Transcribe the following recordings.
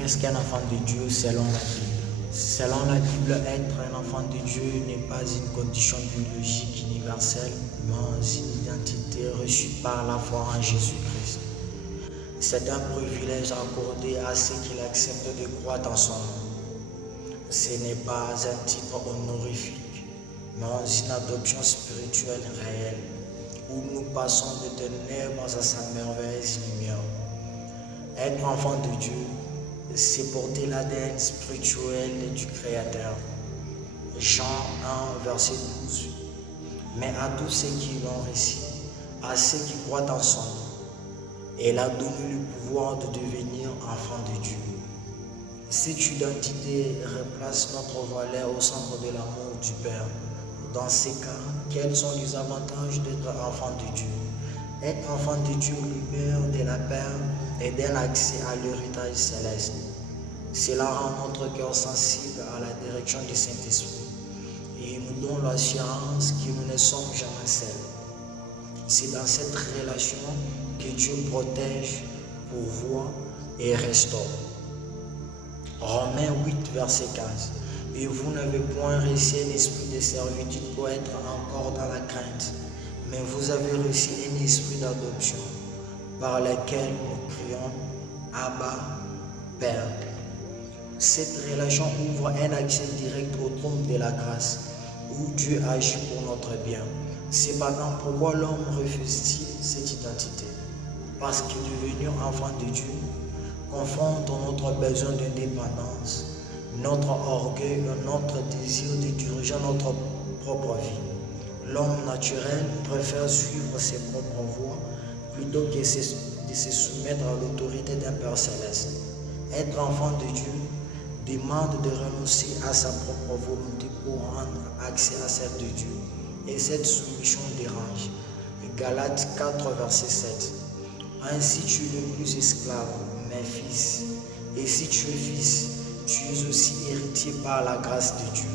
Qu'est-ce qu'un enfant de Dieu selon la Bible? Selon la Bible, être un enfant de Dieu n'est pas une condition biologique universelle, mais une identité reçue par la foi en Jésus-Christ. C'est un privilège accordé à ceux qui acceptent de croire dans son nom. Ce n'est pas un titre honorifique, mais une adoption spirituelle réelle, où nous passons de ténèbres à sa merveilleuse lumière. Être enfant de Dieu, c'est porter l'ADN spirituel du Créateur. Jean 1, verset 12. Mais à tous ceux qui l'ont reçu, à ceux qui croient en son nom, elle a donné le pouvoir de devenir enfant de Dieu. Cette identité replace notre valeur au centre de l'amour du Père. Dans ces cas, quels sont les avantages d'être enfant de Dieu? Être enfant de Dieu libère de la peur et donne accès à l'héritage céleste. Cela rend notre cœur sensible à la direction du Saint-Esprit et nous donne l'assurance que nous ne sommes jamais seuls. C'est dans cette relation que Dieu protège, pourvoit et restaure. Romains 8, verset 15. Et vous n'avez point reçu un esprit de servitude pour être encore dans la crainte, mais vous avez reçu un esprit d'adoption par lequel nous crions Abba, Père. Cette relation ouvre un accès direct au trône de la grâce, où Dieu agit pour notre bien. Cependant, pourquoi l'homme refuse-t-il cette identité? Parce que devenir enfant de Dieu confronte notre besoin d'indépendance, notre orgueil, notre désir de diriger notre propre vie. L'homme naturel préfère suivre ses propres voies plutôt que de se soumettre à l'autorité d'un Père céleste. Être enfant de Dieu demande de renoncer à sa propre volonté pour rendre accès à celle de Dieu. Et cette soumission dérange. Galates 4, verset 7. Ainsi tu es ne plus esclave, mais fils. Et si tu es fils, tu es aussi héritier par la grâce de Dieu.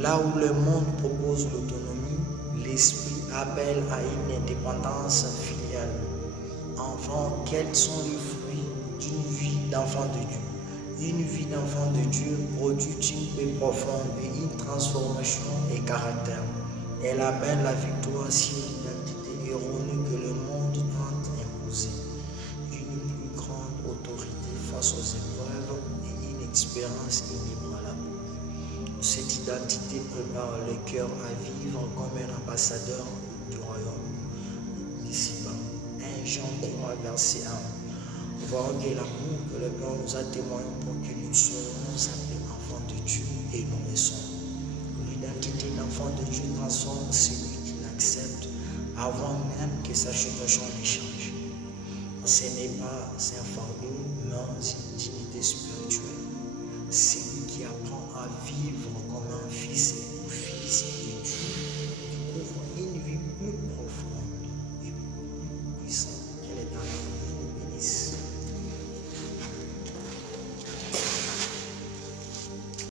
Là où le monde propose l'autonomie, l'Esprit appelle à une indépendance filiale. Enfant, quels sont les fruits d'une vie d'enfant de Dieu? Une vie d'enfant de Dieu produit une paix profonde et une transformation et caractère. Elle amène la victoire sur l'identité erronée que le monde tente d'imposer, une plus grande autorité face aux épreuves et une expérience inébranlable. Cette identité prépare le cœur à vivre comme un ambassadeur du royaume d'ici-bas. 1 Jean 3, verset 1. Voyons que l'amour que le Père nous a témoigné pour que nous soyons appelés enfants de Dieu et nous le sommes. L'identité d'enfant de Dieu transforme celui qui l'accepte avant même que sa situation ne change. Ce n'est pas un fardeau, mais une dignité spirituelle. Celui qui apprend à vivre comme un fils ou fille de Dieu